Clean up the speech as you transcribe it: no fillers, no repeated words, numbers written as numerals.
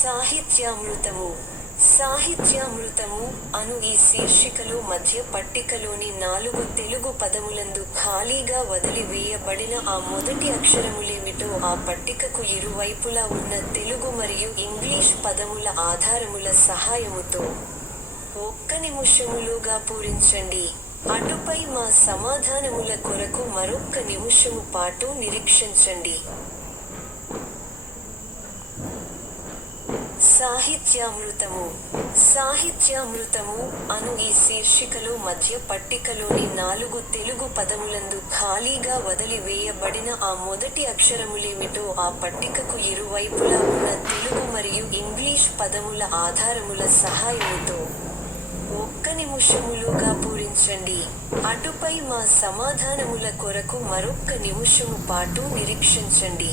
సాహిత్యామృతము. సాహిత్యామృతము అను ఈ శీర్షికలో మధ్య పట్టికలోని 4 తెలుగు పదములందు ఖాళీగా వదిలి వేయబడిన ఆ మొదటి అక్షరములేమిటో ఆ పట్టికకు ఇరువైపులా ఉన్న తెలుగు మరియు ఇంగ్లీష్ పదముల ఆధారముల సహాయముతో 1 నిమిషములోగా పూరించండి. అటుపై మా సమాధానముల కొరకు మరొక్క నిమిషము పాటు నిరీక్షించండి. సాహిత్యామృతము. సాహిత్యామృతము అను ఈ శీర్షికలో మధ్య పట్టికలోని 4 తెలుగు పదములందు ఖాళీగా వదిలి వేయబడిన ఆ మొదటి అక్షరములేమిటో ఆ పట్టికకు ఇరువైపులా ఉన్న తెలుగు మరియు ఇంగ్లీష్ పదముల ఆధారముల సహాయముతో 1 నిమిషములోగా పూరించండి. అటుపై మా సమాధానముల కొరకు మరొక్క నిమిషము పాటు నిరీక్షించండి.